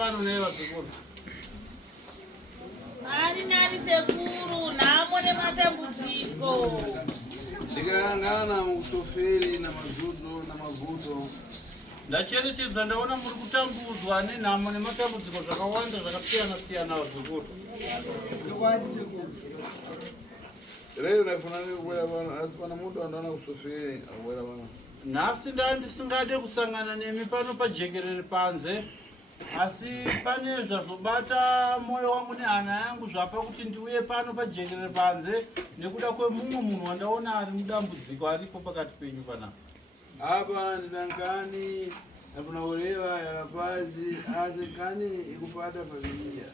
pano neva sekuru. Nari sekuru, namo nematambudziko. Ndikayang'ana mukusoferi namavuto. Ndacherechedza ndaona muri kutambudzwa nenhamo nematambudziko zvakawanda zvakasiyana-siyana sekuru. Leo nafanana kuwera bana, asi pana muntu andaona kusoferi akuwera bana. Nhasi ndisingade kusangana nemi pano pajekerere panze, asi pane zvazobata moyo wangu nehana yangu zvapa kuti ndiuye pano pajekerere panze nekuda kwemumwe munhu wandaona ari mudambudziko aripo pakati penyu panapa. Apa ndinankani nafuna kureva yakapazi asi kani ikupata familia.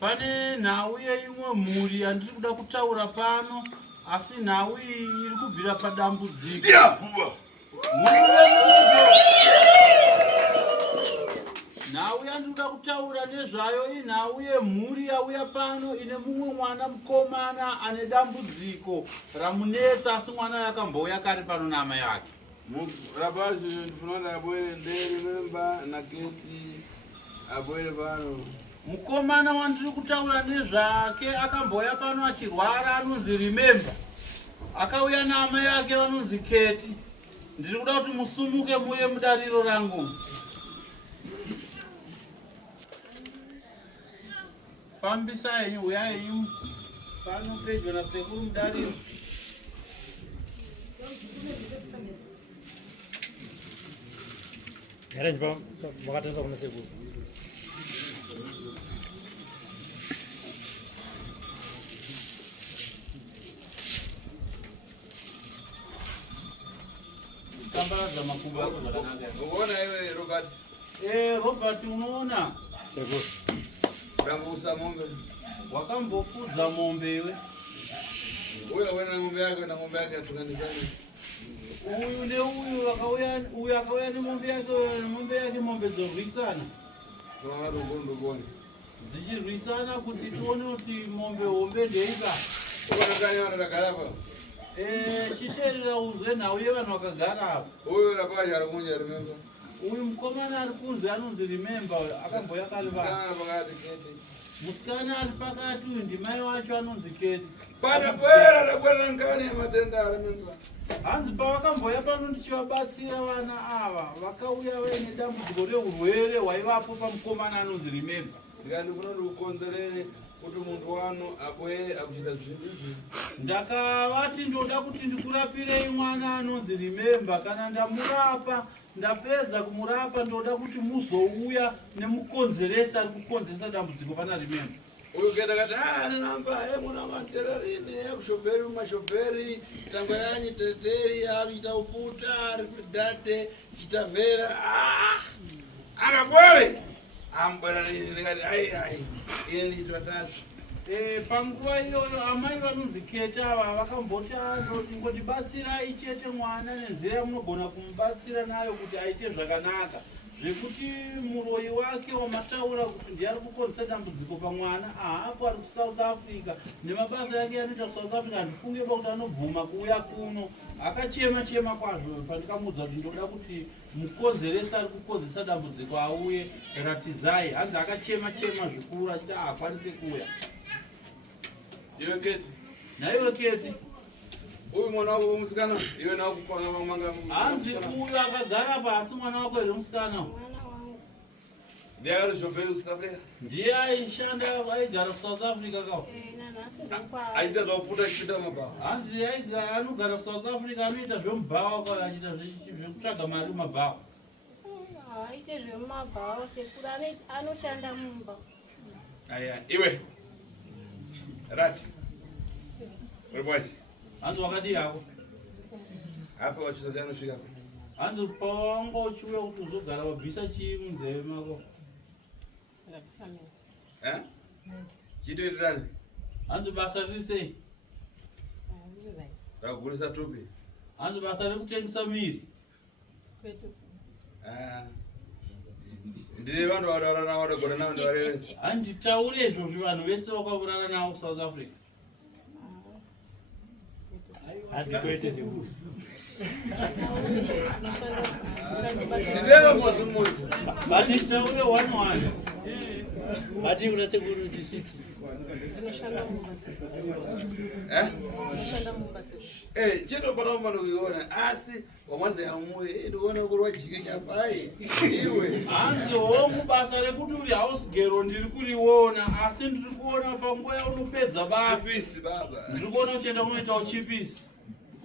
Pane nhau yeimwe mhuri yandiri kuda kutaura pano, asi nhau iyi iri kubvira padambudziko. Nhau yandiri kuda kutaura nezvayo inhau yemhuri yauya pano ine mumwe mwana mukomana ane dambudziko ramunetsa, asi mwana yakambouya kare pano namai vake. Rapazi ndifuna kuti abwere nderi memba na keti abwere pano. Mukomana wandiri kutaura nezvake akambouya pano achirwara, anonzi Remember. Akauya namai vake vanonzi Keti. Ndiri kuda kuti musumuke muye mudariro rangu. Fambisa henyu, uyai henyu pano pedyo nasekuru mudariro. Era nje vakatesa kuna sekuru. Tambaraza makumbo yako zvakanaka. Unaona iwe Robert? Robert, unoona? Sekuru. Urambusa ng'ombe. Wakambofudza mombe iwe. Uyo wena ng'ombe yake atunganisana. Uyu neuyu akauya nemombe yake, mombe dzorwisana. Zvavaro ngondobona. Dzichirwisana kuti tione kuti mombe hombe ndeika. Ukanakanya vanodagara pa. Chiteerera uzwe nhau yevanhu vakagara apo. Uyo rapacha ari kunja Remember. Uyu mukomana ari kunzi anonzi Remember, akambouya kare vanhu. Kana pakati Keti. Musikana ari pakati uyu ndimai wacho anonzi Keti. Panapera rabwera ngani yamatenda a Remember. Hanzi pavakamboya pano ndichivabatsira vana ava vakauya vaine dambudziko reurwere hwaivapo pamukomana anonzi Remember. Ndikandifuna kuti ukonzerere kuti muntu wano abwere akuchita zvinhu. Ndakavati ndoda kuti ndikurapirei mwana anonzi Remember. Kana ndamurapa, ndapedza kumurapa, ndoda kuti muzouya nemukonzeresa ari kukonzeresa dambudziko pana Remember. Uyu keta kati nenamba muna mantererini ekushobheri mumashobheri tangwayanyi tereteri arikuita uputa ari kudhate chitamvera akabwere ambwera ndikati ai ine ndiitwa tatu. Panguva iyoyo amai vanonzi Keti ava vakamboti ngondibatsirai chete mwana nenzira yamunogona kumubatsira nayo kuti aite zvakanaka, zvekuti muroyi wake wamataura kuti ndiye ari kukonzesa dambudziko pamwana haapo ari kuSouth Africa nemabasa yake anoita kuSouth Africa. Handifunge kuti anobvuma kuuya kuno. Akachema kwazvo pandikamuudza kuti ndoda kuti mukonzeresa ari kukonzesa dambudziko auye, ratidzai. Hanzi akachema zvikuru achiti haakwanisi kuuya. Iwe Keti? Naiwe Keti? Uyu mwana wako musikana iwe nawo kupanga mamanga. Hanzi uyu akagara pasi mwana wako here musikana? Ndiye ari shobheri South Africa? Ndiye aishanda aigara kuSouth Africa kawo? Achiita zvauputa achiita mabhawa. Hanzi anogara kuSouth Africa anoita zvemubhawa kwa achiita zvekutsvaga mari mumabhawa. Aite zvemumabhawa sekuru anoshanda mumba. Aya iwe rati uribwachi Hanzi wakadii hako? apa wachita zvanosvika. Hanzi pawanga uchiuya kuti uzogara wabvisa chii munzeve mako? Chitoitirani? Hanzi basa riri sei? Rakugurisa tupi? Hanzi basa rekutengesa miri? Ndine vanhu vadaura navo vadagona navo ndavarevesa. Handitaure izvozvo vanhu vese vakaurara navo kuSouth Africa. Hadzikoite sekuru. Ndineva mwazi mmoja. But taure 1-1. Mati una sekuru chisitsi. Ndinoshanda mumba sekuru. Ndinoshanda mumba sekuru. Chito pano mano kuiona asi wamwanza ya muye ndikuona kurwa chike chapai iwe hanzi hongu basa rekuti uri house girl ndiri kuriona asi ndiri kuona panguva yaunopedza basa chipisi baba ndiri kuona uchienda kunoitawo chipisi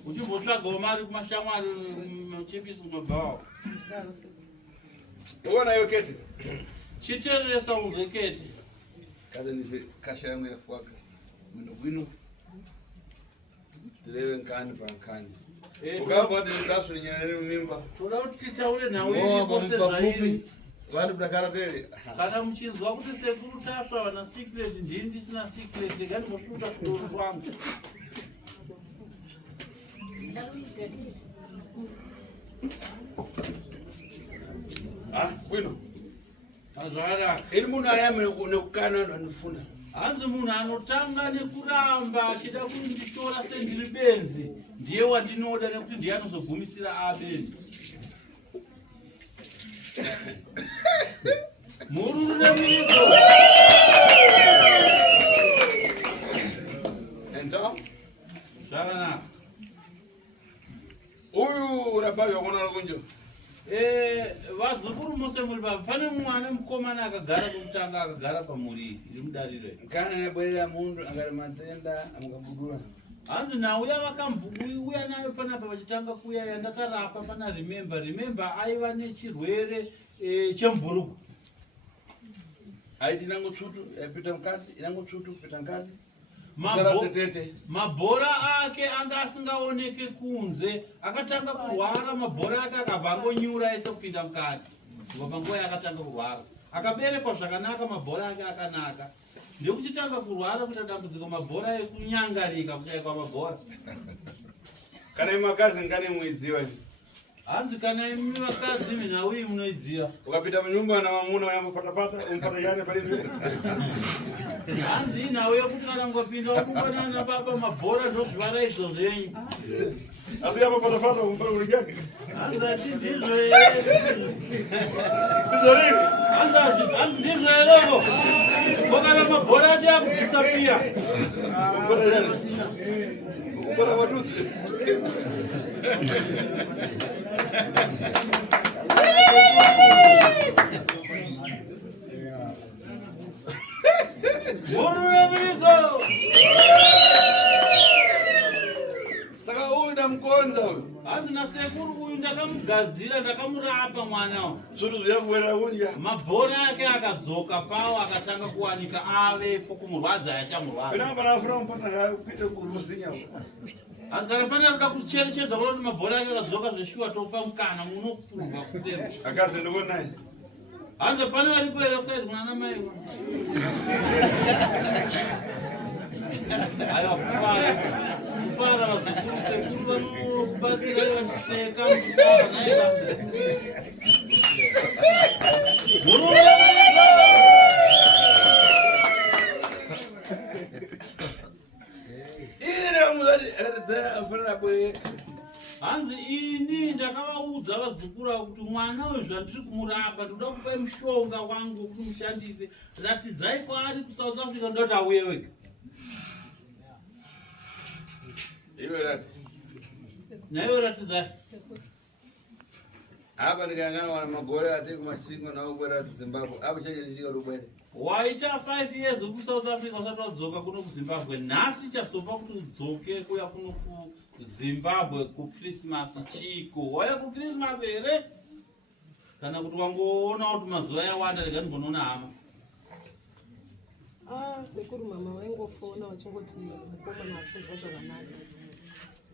uchimbotsvagawo mari kumashamwari chipisi unobvawo uona yo kete chitereresa uzekete kaza nise kasha yangu ya fuaka mwendo gwino tilewe nkani pa nkani ukamba wati nitasu nyanyari mimba toda kuti titaure nawe pose zvairi vantu mudakara tele kana muchinzwa kuti sekuru tasva vana secret ndini ndisina secret ndingati mosvuta kudoro kwangu gwino azvaraka ini munhu ayame nekukana ndandifuna hanzi munhu anotanga nekuramba achida kunditora sendiri benzi ndiye wandinoda nekuti ndiye anozogumisira abenzi mururu nemirizo ento zvakanaka uyu urabavya kuona kunjo vazukuru mose muri baba pane mwana mukomana akagara kutanga akagara pamuri iri mudariro kana nebwerera mundu angari matenda amukabudura hanzi nauya vakambuuya nayo panapa vachitanga kuyaya ndakarapa pana remember aiva nechirwere chemburuku aiti inango tsvutu yapita mukati inango tsvutu kupita mukati mabhora ake anga asingaoneke kunze akatanga kurwara mabhora ake akabva angonyura ese kupinda mukati ngo panguva yakatanga kurwara akaberekwa zvakanaka mabhora ake akanaka ndekuchitanga kurwara kuita dambudziko mabhora ekunyangarika kuchaikwa mabhora kana imakazi ngani muidziwa hanzi kana imi vakadzi minhauyi munoiziva ukapita munyumba na mamuna wayambopatapata umpata yani palivi hanzi inhau yekuti kana ngopinda wakungonana baba mabhora ndozvivara izvo zvenyu asi yambopatapata umpata ulijake hanzi ati ndizvo hanzi ndizvo ereko kokana mabhora ati akudisapia umpata yani umpata watudzi mururemirizo saka uyu ndamkonza uyu hanzi nasekuru uyu ndakamugadzira ndakamurapa mwana zvoto zviyakuwerera kunja mabhora ake akadzoka pawo akatanga kuwanika avepo kumurwadza yachamurwadza inamba nafura umpata hayo kuite kuruzinya hanzi kana pane anoda kucherechedza kuti mabhora ake akadzoka zveshuwa topa mukana munopurwa kusema akazi ndikuonaye hanzi pane varipo here kusaidi mwana mai aiwa kufara vazukuru sekuru vanokubatsirai vachiseka hanzi ini ndakavaudza vazukuru kuti mwana uyu zvandiri kumurapa ndoda kupai mushonga wangu wekuti mushandise ratidzai kwaari kusouth africa ndoti auye wega naiwe ratidzai apa ndikangana wana magore ati kumasingo nawo kubwera kuzimbabwe apa chachiitika lubwere waita 5 years kusouth africa usati wadzoka kuno kuzimbabwe nhasi chasopa kuti udzoke kuya kuno kuzimbabwe kuchristmas chiko waya kuchristmas here kana kuti wangoona kuti mazuva yawanda rega ndimbonoona hama sekuru mama vaingofona vachingoti mukomana asikunzwa zvakanaka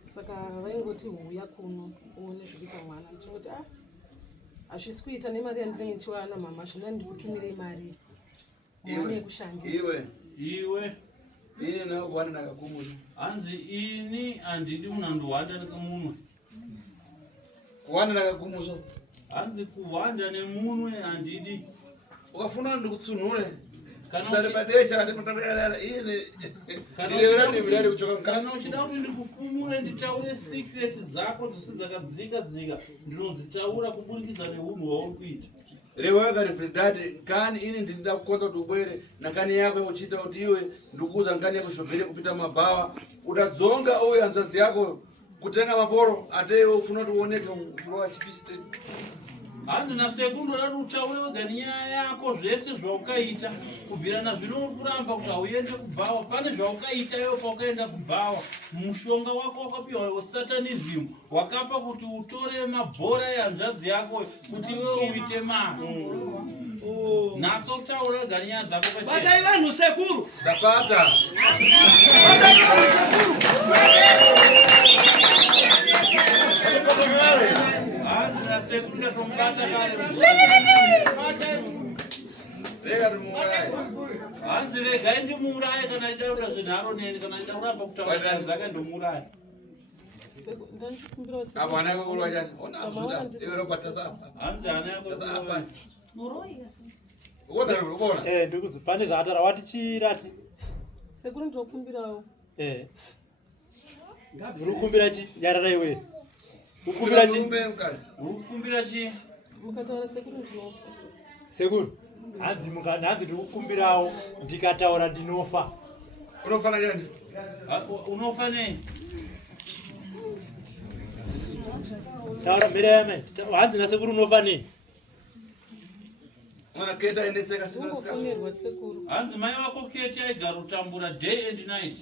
saka vaingoti huya kuno uone zvekuita mwana ndichingoti hazvisi kuita nemari yandinenge ndichiwana mama zvina ndikutumirei mari mwana yekushandisa iwe ini nawo kuwanda ndakakumura hanzi ini handidi munhu andohwanda nemunwe kuwanda ndakakumusa hanzi kuhwanda nemunwe handidi ukafuna ndikutsunhure Kana uchida kuti ndikufumure nditaure secret dzako dzisi dzakadzika dzika ndinozitaura kuburikidza neunhu hwauri kuita Rewa yakarifuridade nkani ini ndinda kukonza kuti ubwere na nkani yako yakuchita kuti iwe ndikuuza nkani yako shobhere kupita mabawa utadzonga uyu anzadzi yako kutenga maporo ateiwe ufuna kuti uoneke kulowa chipisi teni. Hanzi nasekuru rari utaurega nyaya yako zvese zvaukaita kubvira zvino kuramba kuti hauende kubhawa. Pane zvaukaita iwe paukaenda kubhawa, mushonga wako wakapiwa wesatanism wakapa kuti utore mabhora ehanzvadzi yako kuti iwe uite mari. Natso utaurega nyaya dzako pachena. Batai vanhu sekuru. Tapata. Hanzi nasekuru ndatombata kare. Rega timuuraye. Hanzi regai ndimuuraye kana ida kuda zvinharo neni kana ida kuramba kutaura zvake ndomuuraye. Apo ana yako kulwa chani? Ona mzuda. Iwe robata sapa. Hanzi ana yako Sapa. Muroi. Ukona. ndikudzi pane zvaatara wati chirati. Sekuru ndokumbirawo. Uri kukumbira chi? Yarara iwe. Ukumbira chi? ukumbira chi? Mukataura sekuru ndinofa. Sekuru. Hanzi ndiri kukumbirawo ndikataura ndinofa. Unofana chani? Unofa nei? Taura mbere yame. Hanzi nasekuru unofa nei? Mwana keta endeseka sikara. Ungoponerwa sekuru. Hanzi mai wako Keti aigara kutambura day and night.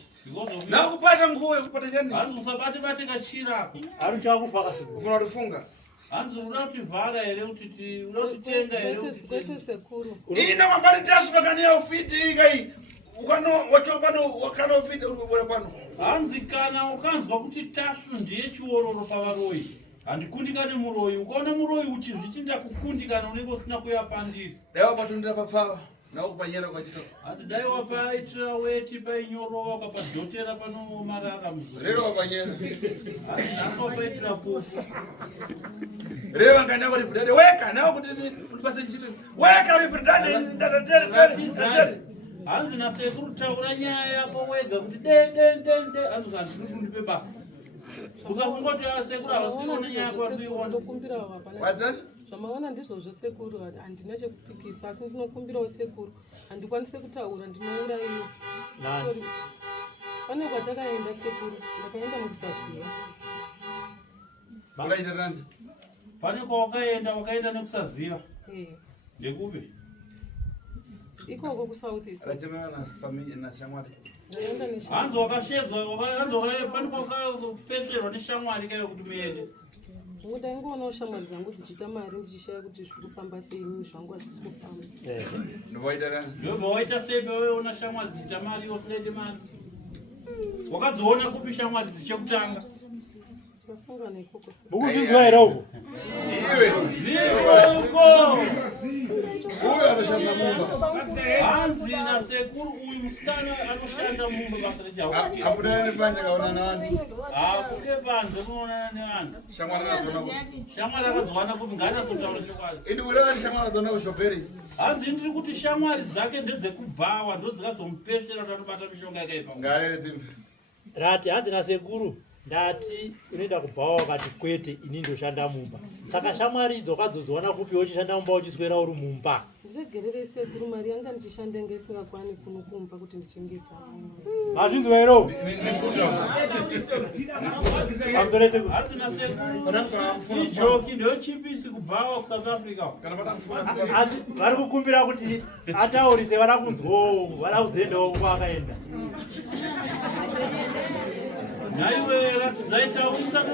Nakupata nguo yakupata chani? Hanzi usabate kachirako. Arusha kufa kasi. Ufuna kufunga. Hanzi unoda kutivhara here kuti unoda kutitenga here Kwete sekuru. Ina mambari tasu pakania ufiti ikai. Ukano wachopano wakano ufiti uri pano. Hanzi kana ukanzwa kuti tasu ndiye chiororo pavaroi, handikundikane muroi. Ukaona muroi uchizvichinda kukundikana unenge usina kuyapandira. Daiwa patundira pafawa. Nawo kupanyera kwa chito. Hanzi dai wapaitira weti painyorova ukapadhotera pano marara muzoro. Rero wapanyera. Hanzi naso wapaitira pofu. Rewa ngana kuti fudade weka nawo kuti pase chito. Weka uri fudade ndatere. Hanzi nasekuru taura nyaya yako wega kuti de hanzi kandikundipe basa. Usafungoti asekuru havasikuona nyaya yako wakuiona. Ndokumbirawo hapana. Wadani? Zvamaona ndizvozvo sekuru, handina chekupikisa asi ndinokumbirawo sekuru. Handikwanise kutaura, ndinourayiwa. Nani? Pane kwatakaenda sekuru, ndakaenda mukusaziva. Wakaita nani? Pane wakaenda nekusaziva. Ndekupi? Ikoko kuSouth East. Alachemana na familia na shamwari. Ndaenda neshamwari. Hanzi wakashedzwa, pane kwakapetserwa neshamwari kayo kuti muende. Ngoda ingoonawo shamwari dzangu dzichiita mari ndichishaya kuti zviri kufamba sei, inini zvangu hazvisi kufamba. Ndinowaita nani? Ndobva waita sei paweona shamwari dzichiita mari iwe usinendi mari? Wakadziona kupi shamwari dzichekutanga? Tasangana ikoko sekuru. Mukuzvizwa here uko? Iwe. Ziko! Uyu anoshanda mumba. Hanzi nasekuru uyu musikana anoshanda mumba basa rechihaukira. Aputana nepanje kaona nani? Hakunge panze kunoonana nevanhu. Shamwari akazona. Shamwari akazowana kuti ngaanazotaura chokwadi. Ini urani shamwari akazona kushoperi. Hanzi ndiri kuti shamwari dzake ndedzekubhawa ndodzikazomupesera kuti anobata mishonga yakaipa. Ngaeti. Rati hanzi nasekuru ndati unoenda kubhawa wakati kwete ini ndoshanda mumba. Saka shamwari idzi wakazozowana kupiwo uchishanda mumba uchiswera uri mumba. Ndiregerere sekuru, mari yanga ndichishanda ngesingakwani kuno kumba kuti ndichengeta. Mazvinzwa here uko? Pamusoro sekuru. Hanzi nasekuru ijoki ndochipisi kubhawa kuSouth Africa. Asi vari kukumbira kuti ataurise vana kunzwawo, vana kuzoendawo kwakaenda. Naiwe ratidzaitaurisa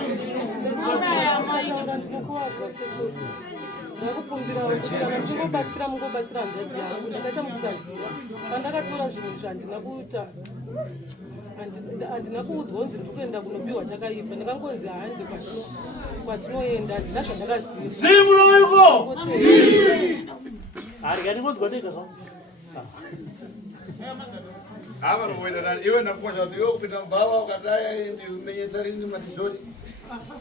Taura ndinokuwadzwa sekuru. Ndakukumbirawo kuti kana ndingobatsira mungobatsira hanzvadzi yangu. Ndakaita mukusaziva. Pandakatora zvinhu zvandina kuita, handina kuudzwa kunzi ndiri kuenda kunopiwa chakaipa. Ndakangonzi handi kwatinoenda, handina zvandakaziva. zimunoiko Ari kandingonzwa ndega zvangu. Ava nowaita nani? Iwe ndakukwazva kuti iwe kupinda mubhawa ukadai ndimenyesa rini matishori.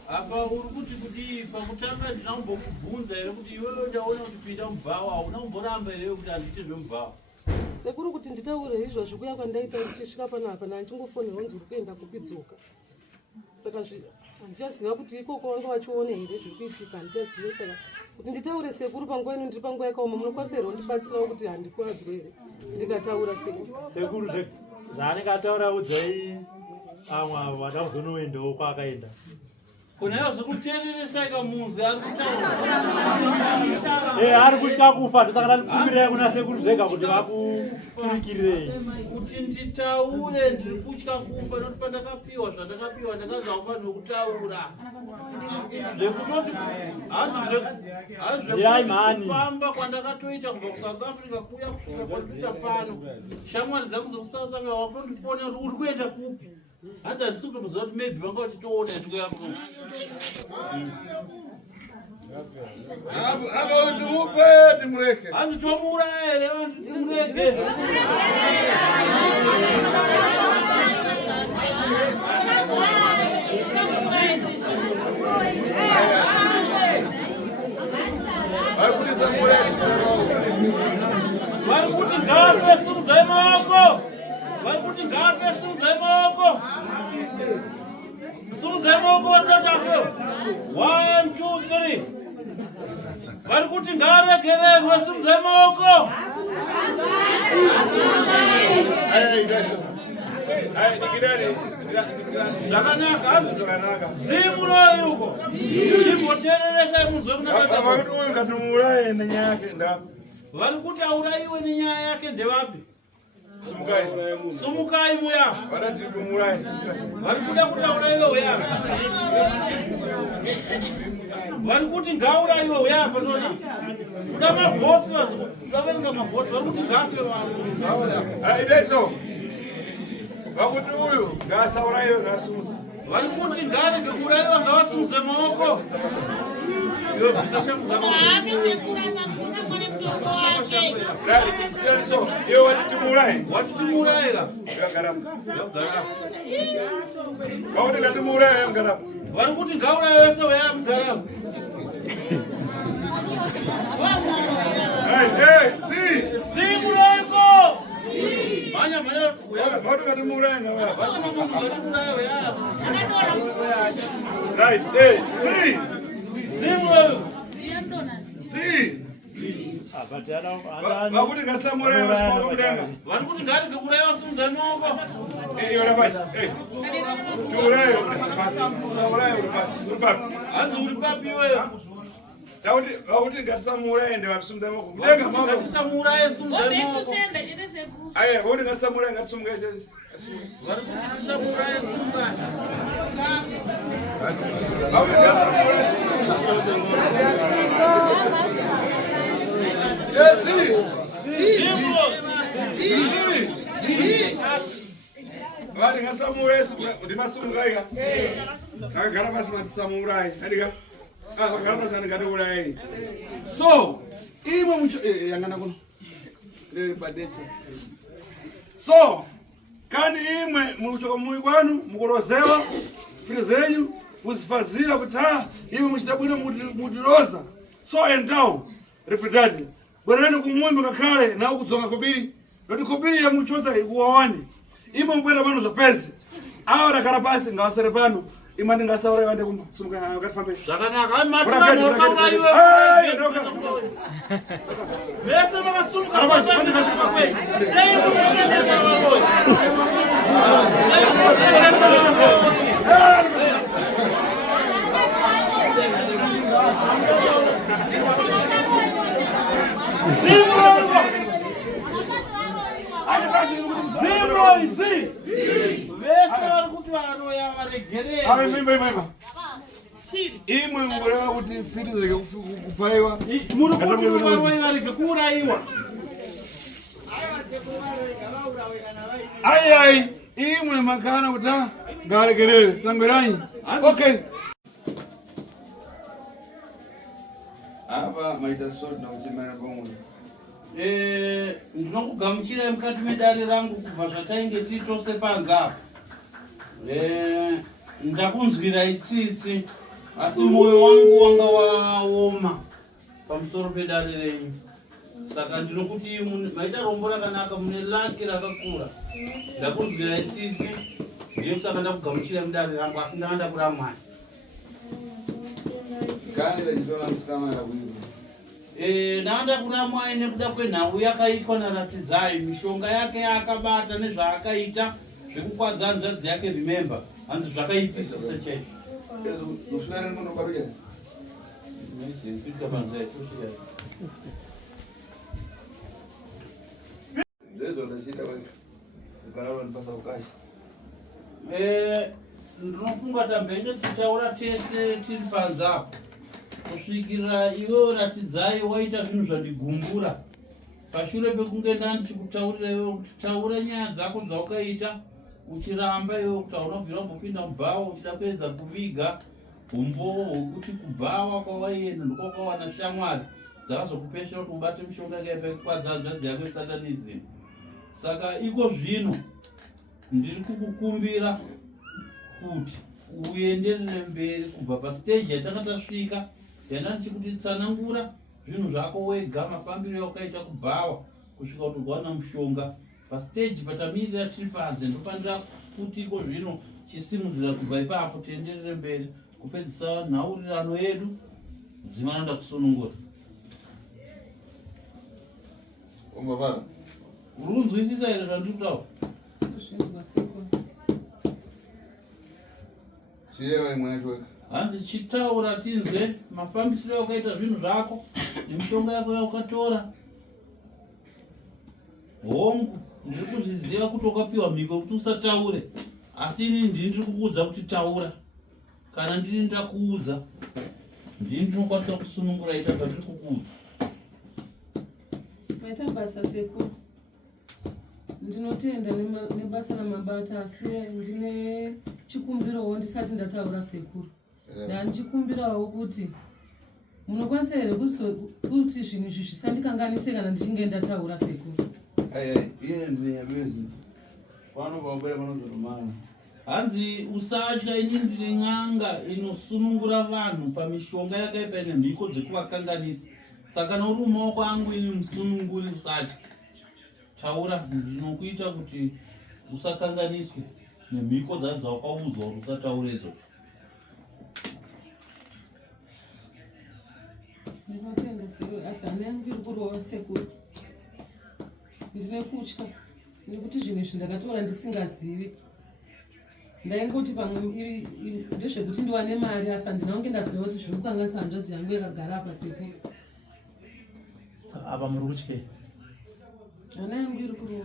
apa uri kuti kudii pakutanga ndinambokubvunza here kuti iwewe ndaona kuti pinda mubhawa hauna kumboramba here kuti handiite zvemubhawa. Sekuru kuti nditaure izvozvo kuya kwandaita ndichisvika panapa ndichingofonera kunzi uri kuenda kupidzoka. Saka handichaziva kuti ikoko vanga vachione here zviri kuitika, handichazive. Saka kuti nditaure sekuru panguva ino ndiri panguva yakaoma, munokwanisa here kundibatsirawo kuti handikuwadzwe here ndikataura sekuru? Sekuru zvaanenge ataura udzai amwe avo vada kuzonoendawo kwaakaenda. Kunayo zvekuteereresa ikamunzwi ari kutaura. Ari kutya kufa, ndosaka ndandikumbirei kuna sekuru zvega kuti vakuturikirei. Kuti nditaure ndiri kutya kufa nokuti pandakapiwa zvandakapiwa ndakazofanirwa kutaura. Zvekutoti kufamba kwandakatoita kubva kuSouth Africa kuya kusvika kwandisvika pano. Shamwari dzangu dzokuSouth Africa wakutondifonera kuti uri kuenda kupi? Hanzi handisi kutomuziva kuti maybe vanga vachitoona ndikuya kuno. Apa kuti upe timureke. Hanzi tomuuraya here timureke. Vari kuti ngafe simudzai maoko. Vari kuti ngafe simudzai maoko. Simudzai maoko vatatafe. 1, 2, 3. Vari kuti ngaregererwe simudzai maoko. Zvakanaka. Zimu royuko. Chimboteereresa munzwe kunaka. Vari kuti aurayiwe nenyaya yake ndevapi? Sumukai muya. Vari kuda kuti aurayiwe uya. Vari kuti ngaurayiwe uya panona. Kuda mavhotsi vaverenga mavhotsi vari kuti ngafe Idaiso. Vakuti uyu ngasaurayiwe ngasunza. vari kuti ngarege kurayiwa ngavasimudze maoko. Yobvisa shangu dzako. So, iwe watitimurayi. Watitimurayira. Yagaramu. Yagaramu. Vakuti ngatimurayi yagaramu. Vari kuti ngaurayi wese weya mugaramu. Zimurayiko. Manya. Vakuti ngatimurayi ngavaya. Vatimurayi weya. Right, see. Zimurayiko. Vakuti ngasamurayi vasipoko mudenga. Vari kuti ngarege kurayiwa vasimudze maoko. Yona basi. Tiurayi basi. Samurayi uri papi? Hanzi uri papi iweyo? Vakuti ngatisamurayi ende vasimudze maoko. Mudenga maoko. Ngatisamurayi simudze maoko. Aya, vakuti ngatisamurayi ngatisumuke sesi. Vari kuti tisamurayi simudze. Vakuti ngasamurayi. Vadi ngasamurayi ndimasumukaika. Akagara pasi matisamurayi. Andika. Akagara pasi andikatiurayi. So, imwe mucho yangana kuno. So, kandi imwe muchoka mui kwanu mukurozewa firi zenyu muzifazira kuti imwe muchita bwino mutiroza. So endau repetani. Bwerani kumwembe kakale nawo kudzoka kubiri. Noti kubiri ya muchoza ikuwawani. Imwe mbwera pano zvapezi. Awa dakara pasi ngawasere pano. Imani ngasaurayi wande kumusumuka ngatifambe. Zvakanaka. Hai mati musaurayiwe. Ndoka. Vese vakasumuka pazvandikasvika kwei. Sei mukusendeza vavoyi. Zimroisi. Vese vari kuti vanoya varegerere. Aimba. Imwe mureva kuti fiti zake kupaiwa. Muri kuti varoyi varege kuurayiwa. Ai, imwe makana kuti ngaregerere. Tangwerai. Okay. Ava maita soda uchimera pomwe. Ndinokugamuchirai mukati medare rangu kubva zvatainge tiitose panza. Ndakunzwirai tsitsi asi mwoyo wangu wanga waoma pamusoro pedare renyu. Saka ndinokuti maita rombo rakanaka, mune laki rakakura. Ndakunzwirai tsitsi ndiyo saka ndakugamuchirai mudare rangu asi ndanga ndakura Mwari. Gani rachizona musikana yakuiva. Naanda kuna mwai nekuda kwenhau yakaitwa naRatizai, mishonga yake yaakabata nezvaakaita zvekukwadza hanzvadzi yake, remember, hanzi zvakaipisisa chaizvo. Usina ngono kwaruja. Ndezo ndachita kana vanipasa ukashi. Ndinofunga tambenge tichaura tese tiri panze apo kusvikira iwe Ratidzai waita zvinhu zvandigumbura. Pashure pekunge ndichikutaurira iwe kuti taura nyaya dzako dzaukaita uchiramba iwe kuti unobvira kupinda mubhawa uchida kuedza kuviga umbowo hwekuti kubhawa kwawaienda ndokwakawana shamwari dzakazokupeshera kuti ubate mishonga yakaipa hanzvadzi yako yesatanism. Saka iko zvino ndiri kukukumbira kuti uenderere mberi kubva pastage yatakatasvika, yana ndichikuti tsanangura zvinhu zvako wega, mafambiro yaukaita kubhawa kusvika kuti ugawana mushonga. Pastage patamirira tiri panze ndofanira kuti iko zvino chisimudzira kubva ipapo tienderere mberi kupedzisa nhaurirano yedu. Dzimana ndakusunungura. Umbavara. Uri kunzwisisa here zvandiri kutaura? Zvinzwa sekuru. Chireva imwe yacho weka. Hanzi chitaura tinzwe mafambisiro yaukaita zvinhu zvako nemishonga yako yaukatora. Hongu, ndiri kuzviziva kuti wakapiwa mhiko kuti usataure, asi ini ndiri kukuudza kuti taura. Kana ndiri ndakuudza, ndini ndinokwanisa kusunungura ita pandiri kukuudza. Maita basa sekuru. Ndinotenda nebasa namabata, asi ndine chikumbiro ndisati ndataura sekuru. Ndichikumbirawo kuti munokwanisa here kuti zvinhu izvi zvisandikanganise kana ndichinge ndataura sekuru. Ine ndinenyabezi. Pano paubere panozorumana. Hanzi usatya, ini ndiri n'anga inosunungura vanhu pamishonga yakaipa ine mhiko dzekuvakanganisa. Saka kana uri mumaoko angu ini musununguri, usatya. Taura, ndinokuita kuti usakanganiswe nemhiko dzawakaudzwa kuti usataure idzo. Ndinotenda sekuru, asi hana yangu iri kurova sekuru. Ndine kutya nekuti zvinhu izvi ndakatora ndisingazivi. Ndaingoti pamwe ndezvekuti ndiwane mari, asi handina kunge ndaziva kuti zviri kukanganisa hanzvadzi yangu yakagara apa sekuru. Saka apa muri kutyei? Hana yangu iri kurova.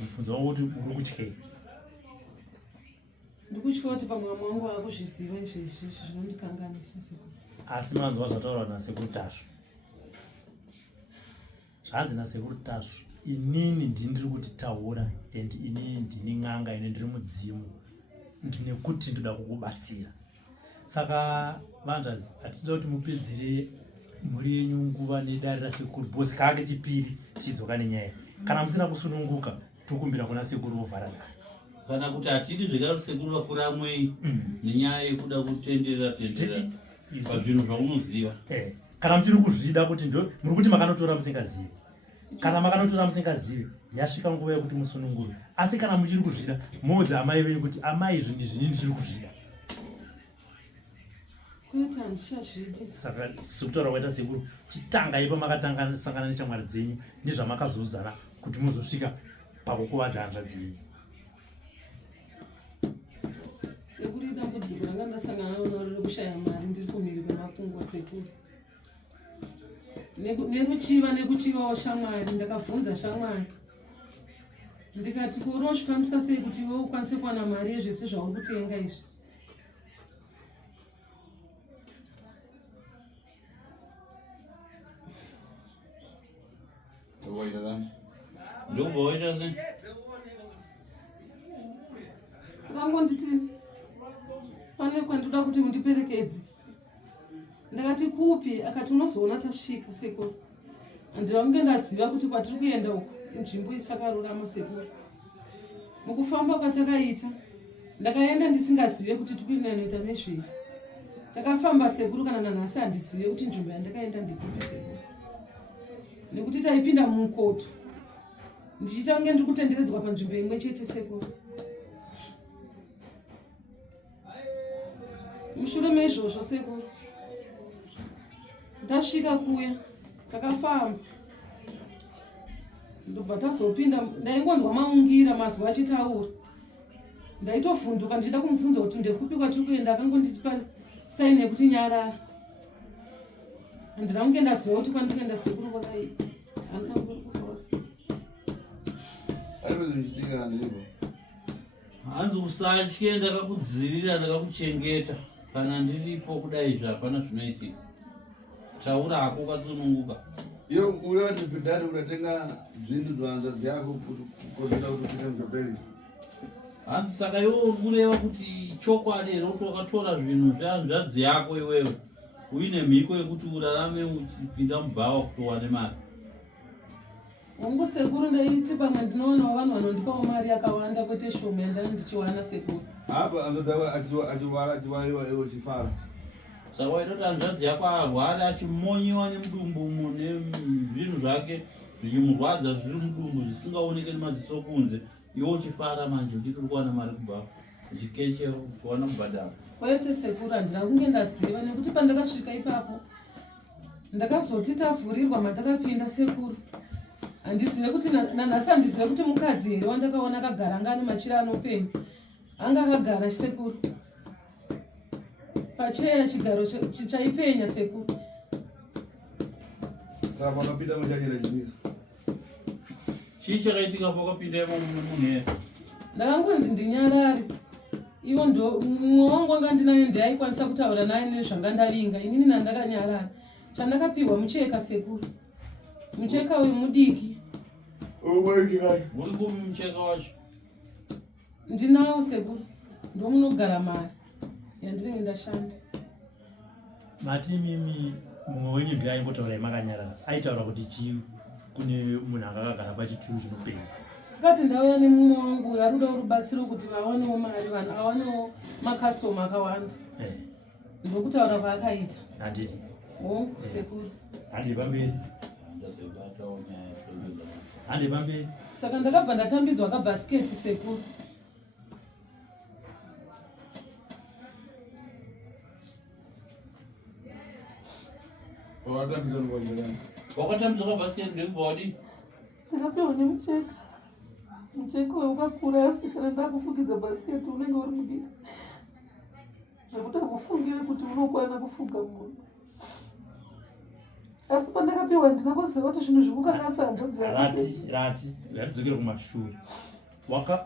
Mubvunzo wangu kuti uri kutyei? Ndikutya kuti pamwe vamwe vangu vakuzviziva izvezvi zvinondikanganisa sekuru. Asi manzwa zvataurwa nasekuru Tasvo. Zvanzi nasekuru Tasvo, inini ndiri kuti taura, and inini ndini n'anga, ine ndiri mudzimu, nekuti ndoda kukubatsira. Saka vanzvadzi, hatinoda kuti mupedzere mhuri yenyu nguva nedare rasekuru, bosi kake chipiri tichidzoka nenyaya. Kana musina kusununguka, tokumbira kuna sekuru vovhara naye. Kana kuti hatidi zvekare sekuru vakura mwei nenyaya yekuda kutenderera pazvinhu zvaunoziva. Kana muchiri kuzvida kuti muri kuti makanotora musingazivi. Kana makanotora musingazivi, yasvika nguva yekuti musunungure. Asi kana muchiri kuzvida, moudza amai venyu kuti amai zvinhu izvi ndichiri kuzvida. Kwete handichazvidi. Saka sekutaura kwaita sekuru, chitanga ipa makatanga sangana nechamwari dzenyu nezvamakazodzana kuti muzosvika pakukuvadza hanzvadzi yenyu. Sekuru, idambudziko ranga ndasangana naro rekushaya mari ndiri kumhiri kwemakungwa sekuru. Nekuchivawo shamwari, ndakabvunza shamwari. Ndikati ko unozvifambisa sei kuti iwe ukwanise kuwana mari yezvese zvauri kutenga izvi? Ndobva waita sei? Vakangonditi pane kwandoda kuti mundiperekedze. Ndakati kupi? Akati unozoona tasvika sekuru. Handina kunge ndaziva kuti kwatiri kuenda uku nzvimbo isakarurama sekuru. Mukufamba kwatakaita, ndakaenda ndisingazive kuti tikuenda inoita nezvei. Takafamba sekuru, kana nanhasi handizive kuti nzvimbo yandakaenda ndikupi sekuru. Nekuti taipinda mumukoto, ndichiita kunge ndiri kutenderedzwa panzvimbo imwe chete sekuru. Mushure meizvozvo sekuru, Ndasvika kuya takafamba ndobva tazopinda. Ndaingonzwa maungira mazwi achitaura. Ndaitovhunduka ndichida kumubvunza kuti ndekupi kwatiri kuenda. Akangonditipa saini yekuti nyarara. Handina kunge ndaziva kuti kwandiri kuenda sekuru kwakai. hanzi usatye, ndakakudzivirira ndakakuchengeta. Kana ndiripo kudai zvapana zvinoitika. Taura hako ukasununguka. Iyo uyati bhedhari unatenga zvinhu zvahanzvadzi yako kukozera kuti upinde muzvibhedhlera. Hanzi saka iwe uri kureva kuti chokwadi here kuti wakatora zvinhu zvehanzvadzi yako iwewe uine mhiko yekuti urarame uchipinda mubhawa kuti uwane mari. Hongu sekuru, ndaiti pamwe ndinoona vanhu vanondipawo mari yakawanda kwete shoma yandanga ndichiwana sekuru. Apa anodava achiwaiwa iwo chifara. Saka waitoti hanzvadzi yako arwara achimonyiwa nemudumbu nezvinhu zvake zvichimurwadza zviri mudumbu zvisingaoneke nemaziso kunze, iwe uchifara manje uchiti uri kuwana mari kubva uchikeche kuwana kubhadhara. Kwete sekuru, handina kunge ndaziva nekuti pandakasvika ipapo ndakazoti tavhurirwa mandakapinda sekuru. Handizive kuti nanhasi handizive kuti mukadzi here wandakaona akagara anga ane machira anopenya anga akagara sekuru pacheya chigaro chaipenya sekuru. Saka pakapinda muchachera chimira. Chii chakaitika pakapinda imomo munhu here? Ndakangonzi ndinyarare. Ivo ndo mumwe wangu anga ndinaye ndaikwanisa kutaura naye nezvanga ndavinga. Inini nandakanyarara. Chandakapihwa mucheka sekuru. Mucheka wemudiki. Uri kupi mucheka wacho? Ndinawo sekuru. Ndo munogara mari yandinenge ndashanda. Mati mimi mumwe wenyimbi aingotaura makanyarara. Aitaura kuti chii kune munhu akagara pachituru chinopenya. Kati ndauya nemumwe wangu arikuda rubatsiro kuti vawanewo mari, vanhu avanewo makastoma akawanda. Ndokutaura kwaakaita. Handiti. Hongu sekuru. Handi pamberi. Handi pamberi. Saka ndakabva ndatambidzwa kabhasiketi sekuru. Wakatambidzwa kabhasiketi ndekubva wadi? Ndakapiwa nemucheka. Mucheka wakakura asi kana ndakufungidza bhasiketi unenge uri mudiki. Zvekuti hakufungire kuti unokwana kufunga munhu. Asi pandakapiwa handina kuziva kuti zvinhu zvikukanganisa hanzvadzi yako. Rati dzokere kumashure.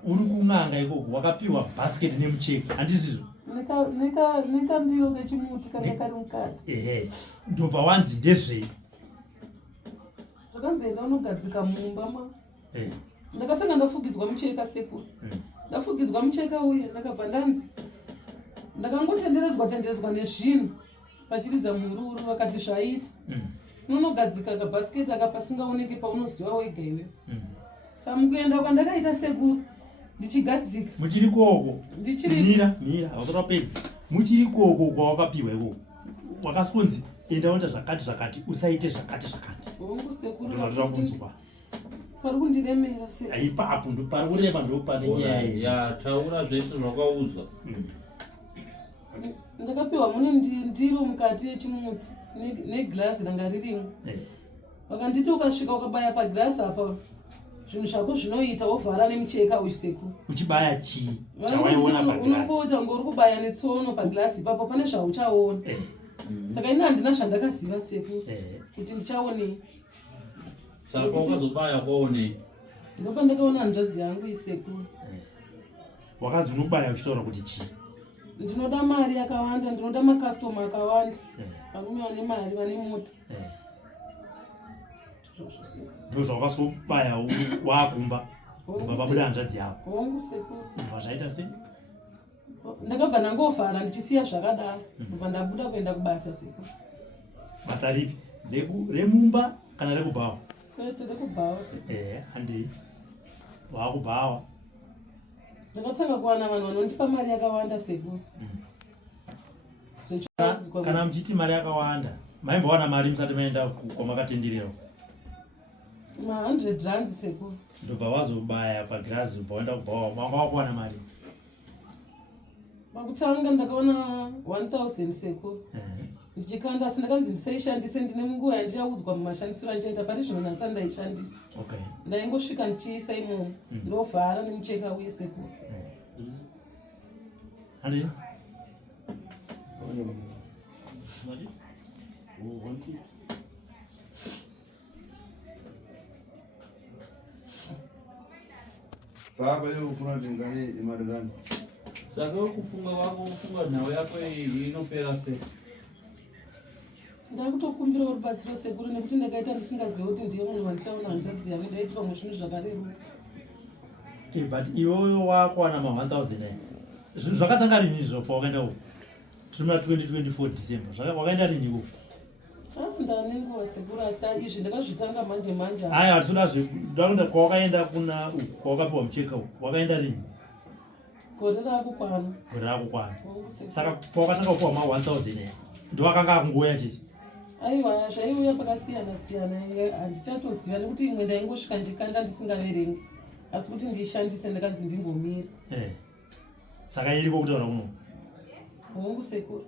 Uri kun'anga ikoko wakapiwa bhasiketi nemucheka, handizizvo? Nekandiro kechimuti kanga kari mukati. Ndobva wanzi ndezvei? Zvakanzi enda unogadzika mumba ma. Ndakatanga ndafugidzwa mucheka sekuru. Ndafugidzwa mucheka uye ndakabva ndanzi ndakangotenderedzwa nezvinhu pachiriza mururu vakati zvaita. Unogadzika kabhasiketi aka pasingaoneki paunoziva wega iwe. Saka mukuenda kwandakaita sekuru ndichigadzika. Muchiri koko. Mira, hausatapedza. Muchiri koko kwawakapiwa ikoko. Wakasonzi enda unoita zvakati usaite zvakati. Hongu sekuru. Ndozvakunzwa. Pari kundiremera sekuru. Ipapo ndo pari kurema ndo pane nyaya. Ya taura zvese zvakaudzwa. Ndakapiwa mune ndiro mukati yechimuti neglazi ranga ririmo. Vakanditi ukasvika ukabaya paglazi apa zvinhu zvako zvinoita wovhara nemucheka uyu sekuru. Uchibaya chii? Chawaiona paglazi. Unongota ngori kubaya netsono paglazi ipapo pane zvauchaona. Saka ina handina zvandakaziva sekuru kuti ndichaonei. Saka wakazobaya kwaonei? Ndopa ndakaona hanzvadzi yangu isekuru. Wakanzi unobaya uchitaura kuti chii? Ndinoda mari yakawanda, ndinoda makastoma akawanda. Varume vane mari, vane mota. Ndo zvawakasobaya wakumba pabuda hanzvadzi yako. Hongu sekuru. Ndobva zvaita sei? Ndakabva ndangovhara ndichisiya zvakadaro. Ndobva ndabuda kuenda kubasa sekuru. Basa ripi? Remumba kana rekubhawa? Kwete rekubhawa sekuru. Handi. Wakubhawa. Ndakatanga kuwana vanhu vanondipa mari yakawanda sekuru. Kana muchiti mari yakawanda, maimbowana mari musati maenda kwamakatenderera? Ma100 rands sekuru. Ndobva wazobaya pagirazi ubaenda kubhawa, manga wakuwana mari? Pakutanga ndakaona 1000 sekuru. ndichikanda asi ndakanzi ndisaishandise ndine nguva yandichaudzwa mumashandisiro andichaita pari zvino ndandisati ndaishandisa Okay. ndaingosvika ndichiisa imomo ndovhara nemucheka uye sekuru. Andi? Saba hiyo kuna tingai imarirani. Saka kufunga kwako kufunga nhau yako iyi inopera sei? Ndakutokumbira rubatsiro sekuru nekuti ndakaita ndisingazivi kuti ndiye munhu wandichaona hanzvadzi yangu ndaiti pamwe zvinhu zvakareruka. But iwoyo wakuwana ma-1000 aya. Zvinhu zvakatanga rini izvo pawakaenda uko? Tiri 2024 December. Wakaenda rini uko? Ndane nguva sekuru asi izvi ndakazvitanga manje manje. Aya hatisodazve ndakuenda kwawakaenda kuna uko kwawakapiwa mucheka uko. Wakaenda rini? Gore rakukwana. Gore rakukwana. Saka pawakatanga kupiwa ma-1000 aya. Ndowakanga akungoya chete. Aiwa zvaiuya pakasiyana siyana handichatoziva nekuti imwe ndaingosvika ndikanda ndisingaverengi asi kuti ndiishandise ndakanzi ndimbomira. Saka iriko kutaura kuno. Hongu sekuru.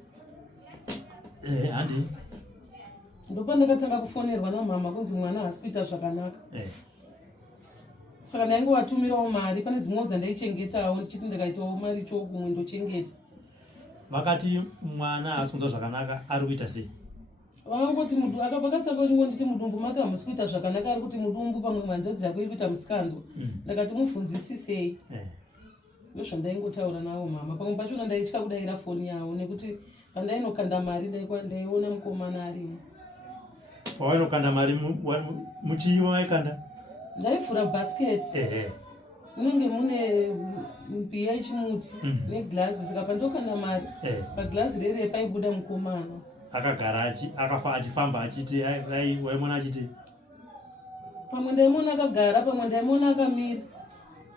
Handi. Ndopa ndakatanga kufonerwa namama kunzi mwana haasi kuita zvakanaka. Saka ndaingovatumirawo mari pane dzimwewo dzandaichengetawo ndichiti ndakaitawo mari chokumwe ndochengeta. Vakati mwana haasi kunzwa zvakanaka ari kuita sei? Vakangoti vakatanga chingonditi mudumbu make hamusi kuita zvakanaka ari kuti mudumbu pamwe mwanjodzi yako iri kuita musikanzwa. Ndakati mubvunzisisei. Ndozvandaingotaura navo mama. Pamwe pachona ndaitya kudayira foni yavo nekuti pandainokanda mari ndaiona mukomana arimo. Pawainokanda mari muchiiwa maikanda? Ndaivhura bhasiketi. Munenge mune mbiya yechimuti negirazi saka pandokanda mari pagirazi rere paibuda mukomana. Akagara akafa achifamba achiti waimona achiti? Pamwe ndaimona akagara pamwe ndaimona akamira.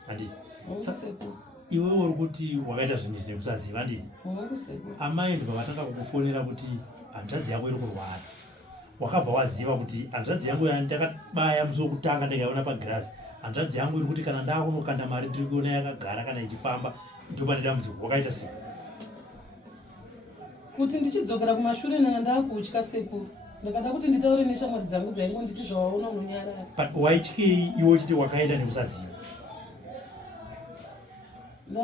Handiti? Iwewe uri kuti wakaita zvinhu zvekusaziva handiti? Amai ndo vakatanga kukufonera kuti hanzvadzi yako iri kurwara. Wakabva waziva kuti hanzvadzi yangu ndakabaya musi wokutanga ndikaiona pagirazi. Hanzvadzi yangu iri kuti kana ndakunokanda mari ndiri kuona yakagara kana ichifamba ndopane dambudziko. Wakaita sei? Kuti ndichidzokera kumashure nanga ndakutya sekuru. Ndakada kuti nditaure neshamwari dzangu dzaingonditi zvawaona unonyarara. But waityei iwe uchiti wakaenda nekusaziva?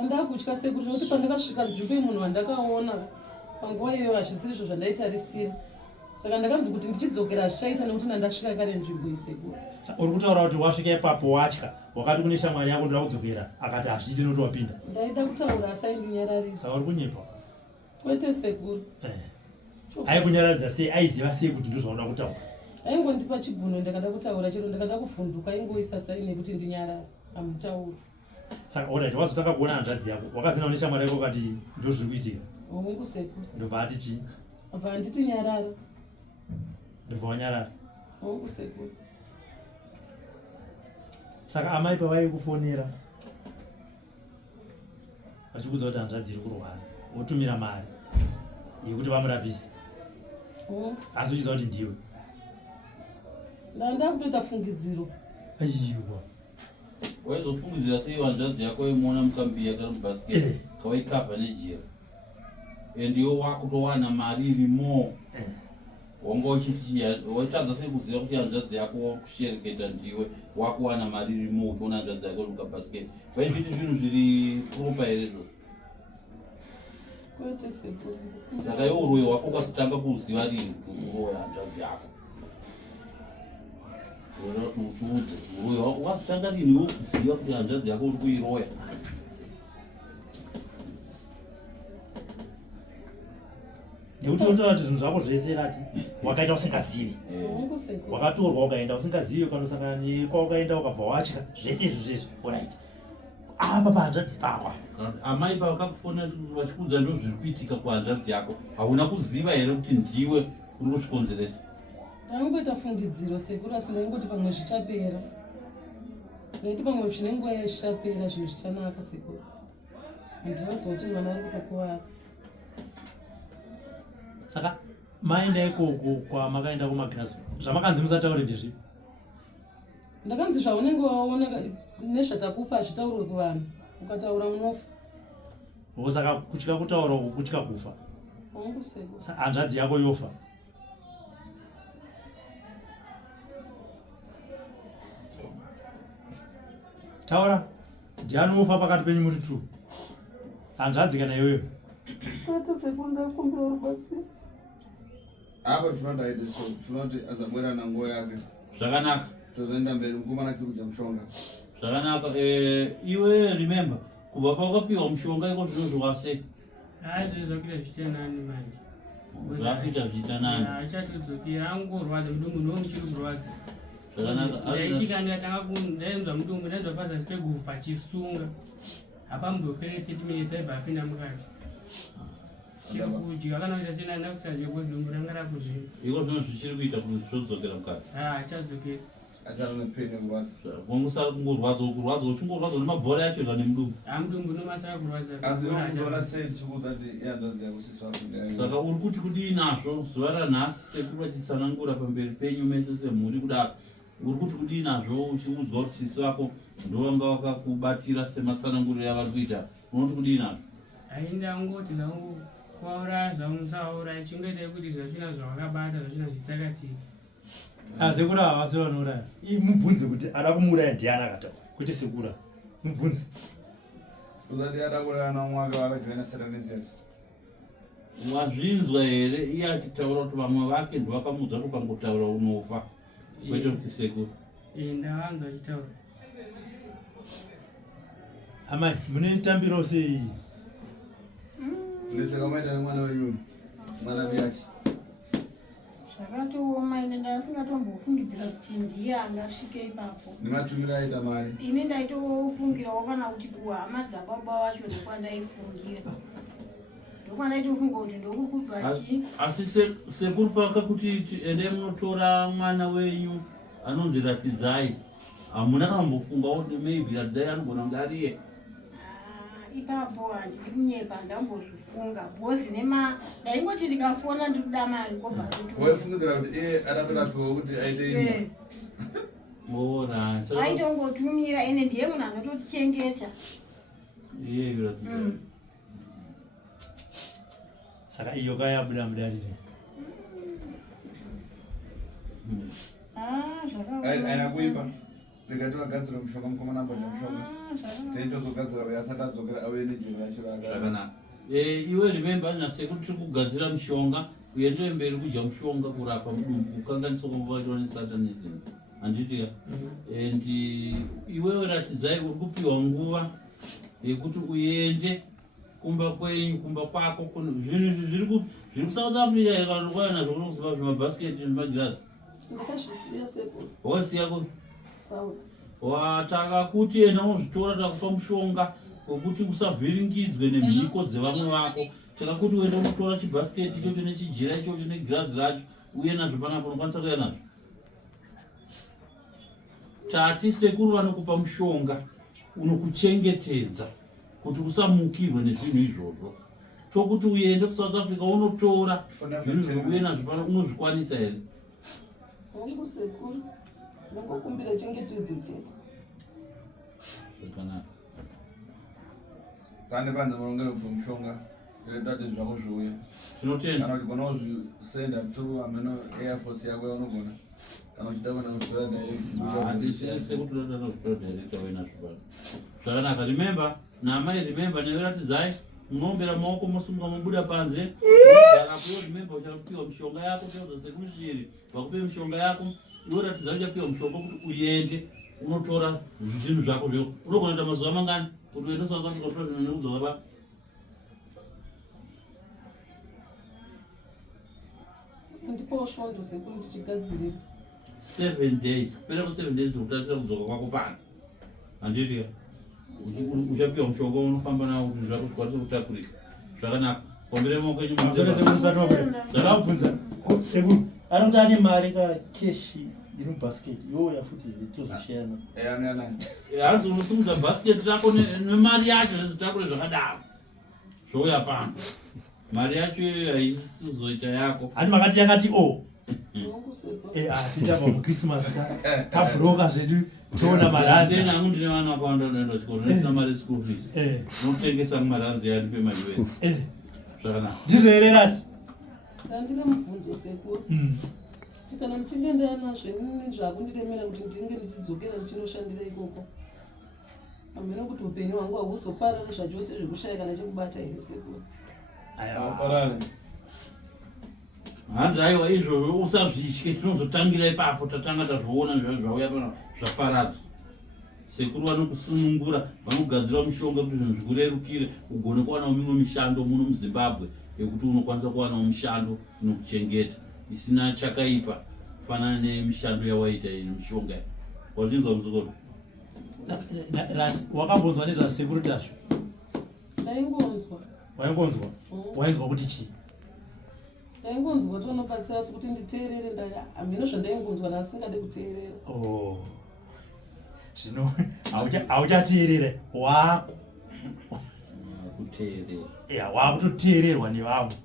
Ndakutya sekuru nekuti pandakasvika nzvimbo yemunhu wandakaona panguva iyoyo hazvisiri izvo zvandaitarisira. Saka ndakanzi kuti ndichidzokera hazvichaita nekuti ndandasvika kare nzvimbo isekuru. Uri kutaura kuti wasvika ipapo watya wakati kune shamwari yako ndoda kudzokera akati hazviiti nekuti wapinda? Ndaida kutaura asi aindinyararisa. Saka uri kunyepa? Kwete sekuru. Aikunyaradza sei? Aiziva sei kuti ndozvaunoda kutaura? Aingondipa chibhuno ndakada kutaura chero ndakada kuvhunduka aingoisa sai nekuti ndinyarara hamutauri. Saka alright, wazotanga kuona hanzvadzi yako wakazina neshamwari yako ukati ndozviri kuitika? Hongu sekuru. Ndobva ati chii? Abva handiti nyarara. Ndobva wanyarara? Hongu sekuru. Saka amai pavaikufonera vachikudza kuti hanzvadzi iri kurwara wotumira mari yekuti vamurapise asi uchiziva kuti ndiwe? Ndanda kutoita fungidziro. Aiwa. Waizofungidzira sei hanzvadzi yako imuona mukambiya kana mubhasiketi kawaikabva nejira ndiwe wakutowana mari irimo wanga uchiti waitadza sei kuziva kuti hanzvadzi yako wakushereketa ndiwe wakuwana mari irimo uchiona hanzvadzi yako iri mukabhasiketi vaizviti zvinhu zviri propa herezo? Kwete sekuru. Saka iwe uroyi wako ukazotanga kuziva rini kuroya hanzvadzi yako? Utiudze uroyi wako ukazotanga rini iwe kuziva kuti hanzvadzi yako uri kuiroya? Nekuti unotaura kuti zvinhu zvako zvese rati wakaita usingazivi. Wakatorwa ukaenda usingazivi ukanosangana nekwaukaenda ukabva watya zvese izvi zvezvi. Alright. Apa pahanzvadzi pako. Amai pavakakufona vachikuudza ndo zviri kuitika kuhanzvadzi yako hauna kuziva here kuti ndiwe uri kuzvikonzeresa? Ndaingoita fungidziro sekuru asi ndaingoti pamwe zvichapera. Ndaiti pamwe zvine nguva zvichapera zvinhu zvichanaka sekuru. Handinozoti mwana ari kutokuwara. Saka maenda ikoko kwamakaenda kumagirazi zvamakanzi musataure ndezvi? Ndakanzi zvaunenge waona nezvatakupa hazvitaurwe kuvanhu ukataura unofa. Saka kutya kutaura uku kutya kufa? hongu sekuru. hanzvadzi yako yofa. Taura, ndiani ufa pakati penyu muri tu? Hanzvadzi kana iwewe? Kwete sekuru ndakumbira rubatsiro. Apa tinoda ite so, tinoti azabwera na nguo yake. Zvakanaka. Tozoenda mberi mukomana chiri kudya mushonga. Zvakanaka. Iwe remember kubva pakapiwa mushonga iko zvinozvwa sei? Haizvo zvakita zvichanani manje. Zvakita zvichanani. Achatodzokera angorwadza mudumbu ndomuchiri kurwadza. Zvakanaka. Ndaitika ndatanga ndaenzwa mudumbu ndaenzwa pazasi peguvhu pachisunga. Hapambopere 30 minutes aibva apinda mukati. Chekudya kana kuita sena ndakusadya kudumbu ranga rakuzvino. Iko zvino zvichiri kuita kuti zvodzokera mukati. Achadzokera. Achana nepeni kurwadza. Wangusara kungorwadza uchingorwadza nemabhora yacho kana nemudumbu. Mudumbu nomasara kurwadza. Asi unoona sei chikuudza kuti ihanzvadzi yako sisi wapinda. Saka uri kuti kudii nazvo zuva ranhasi sekuru vachitsanangura pamberi penyu mese semhuri kudaro. Uri kuti kudii nazvo uchiudzwa kuti sisi wako ndovanga vakakubatira sematsananguriro avari kuita. Unoti kudii nazvo? Aindangoti zangu kwaura zvamusaura chingaita kuti zvachina zvawakabata zvachina zvitsakatika. Sekura havasi vanouraya. Mubvunze kuti ada kumuuraya ndiani akataura kuti sekura. Mubvunze. Uzati ada kuraya namwake wakajoina Serenisius. Wazvinzwa here iye achitaura kuti vamwe vake ndovakamuudza kuti ukangotaura unofa. Kwete kuti sekuru. Ndavanzwa achitaura. Amai, munetambiro sei? Ndiseka maita nemwana wenyu. Mwana biachi. Zvakatooma ine ndasingatombofungidzira kuti ndiye angasvike ipapo. Ndimatumira aita mari. Ine ndaitofungirawo kana kuti kuhama dzababa vacho ndokwandaifungira. Ndokwandaitofunga kuti ndokukubva chi. Asi sekuru paka kuti ende munotora mwana wenyu anonzi Ratidzai. Hamuna kambofunga kuti maybe Ratidzai anogona kunge ariye. Ipapo handidi kunyepa ndambozvifunga bhozi ndaingoti ndikafona ndiri kuda mari kobva waifungidzira kuti iye adatorapiwa kuti aite imba. Ora, aitongotumira ene ndiye munhu anototichengeta. Iye Ratidzai. Saka iyo kaya yabuda mudarire. Aina kuipa. Ndikatogadzira mushonga mukomana mbodya mushonga. Teitozogadzira uye asati adzokera auye nejero yacho Zvakanaka. Iwe remember nasekuru tiri kugadzira mushonga uende mberi kudya mushonga kurapa mudumbu kukanganisa kwamavaitwa nesatanism. Handiti and iwewe Ratidzai uri kupiwa nguva yekuti uende kumba kwenyu kumba kwako zvinhu zviri kuSouth Africa ikanokwaya nazvo kunokuziva zvimabhasiketi nemagirazi. Ndakazvisiya sekuru. Wasiya kuti Sawa. wataka kuti enda unozvitora takupa mushonga wekuti usavhiringidzwe nemhiko dzevamwe vako. Takakuti uende unotora chibhasiketi ichocho nechijira ichocho negirazi racho uye nazvo panapo unokwanisa kuya nazvo. Tati sekuru vanokupa mushonga unokuchengetedza kuti usamukirwe nezvinhu izvozvo. Chokuti uende kuSouth Africa unotora zvinhu zvokuye nazvo pano unozvikwanisa here? Hongu sekuru. Ndingokumbira chengetedzo chete. Zvakanaka. Sane panze marongero kubva mushonga. Yoitate zvako zviuya. Tinotenda. Kana uchigona kuzvisenda through ameno Air Force yako yaunogona. Kana uchida kuenda kuzvitora direct. Handisese kuti unoda kuzvitora direct wainazvo pano. Zvakanaka. Remember, namai remember newe Ratidzai munombera maoko mosunga mobuda panze. Apo remember uchapiwa mushonga yako toza sekushiri. Vakupe mushonga yako. Iwe Ratidzai uchapiwa mushonga kuti uende unotora zvinhu zvako zvako. Unogona kuita mazuva mangani kuti uende South Africa kutora zvinhu nekudzoka pa. Ndipo svondo sekuru tichigadzirira. 7 days. Kupera ku7 days ndokutarisira kudzoka kwako pano. Handiti uchapiwa mushonga unofamba nawo kuti zvako zvikwanise kutakurika. Zvakanaka. Kombere maoko enyu Zvakabvunza. Sekuru, anoti ane mari kakeshi iri mubhasiketi. Iwoya futi tozvishayana. Ani. Hanzi unosimudza bhasiketi rako nemari yacho nezvitakure zvakadaro. Zvouya pano. Mari yacho haisi kuzoita yako. Hani makati yakati o. Hongu sekuru. Tichaba muChristmas tabhuroka zvedu toona maranzi. Sena hangu ndine vana vakawanda vanoenda kuchikoro nesina mari school fees. Unotengesa maranzi yani pemari wese. Zvakanaka. Ndizvo here Rati? Ndine mubvunzo sekuru. Kana ndichinge ndaanazvo inini zvakundiremera kuti ndinge ndichidzokera ndichinoshandira ikoko. Hamene kuti upenyu hwangu hahuzoparara zvachose zvekushaya kana chekubata here sekuru. Hanzi aiwa izvozvo usazvitye, tinozotangira ipapo tatanga tazvoona zvauya pana zvaparadzwa. Sekuru vanokusunungura, vanogadzira mushonga kuti zvinhu zvikurerukire ugone kuwanawo mimwe mishando muno muZimbabwe yekuti unokwanisa kuwanawo mishando inokuchengeta isina chakaipa kufanana nemishando yawaita ine mishonga. Wazvinzwa muzukuru? Wakambonzwa nezvasekuru tazvo? Ndaingonzwa. Waingonzwa? Wainzwa kuti chii? Ndaingonzwa tonobatsira kuti nditeerere ndaya. Hamene zvandaingonzwa nasingade kuteerera. Zvino hauchateerere wako. Kuteerera. Wakutoteererwa nevamwe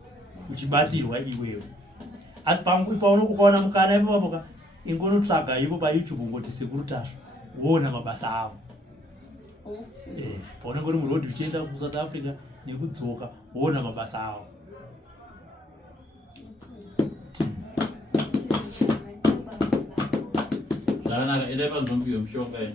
uchibatsirwa iwewe. Asi paunokukaona mukana ipapo ingonotsvaga ipo paYouTube ngoti sekuru tazvo woona mabasa avo. Paunenge uri murodhi uchienda kuSouth Africa nekudzoka woona mabasa avo. Zvakanaka, endai panzvimbo yemishonga ino.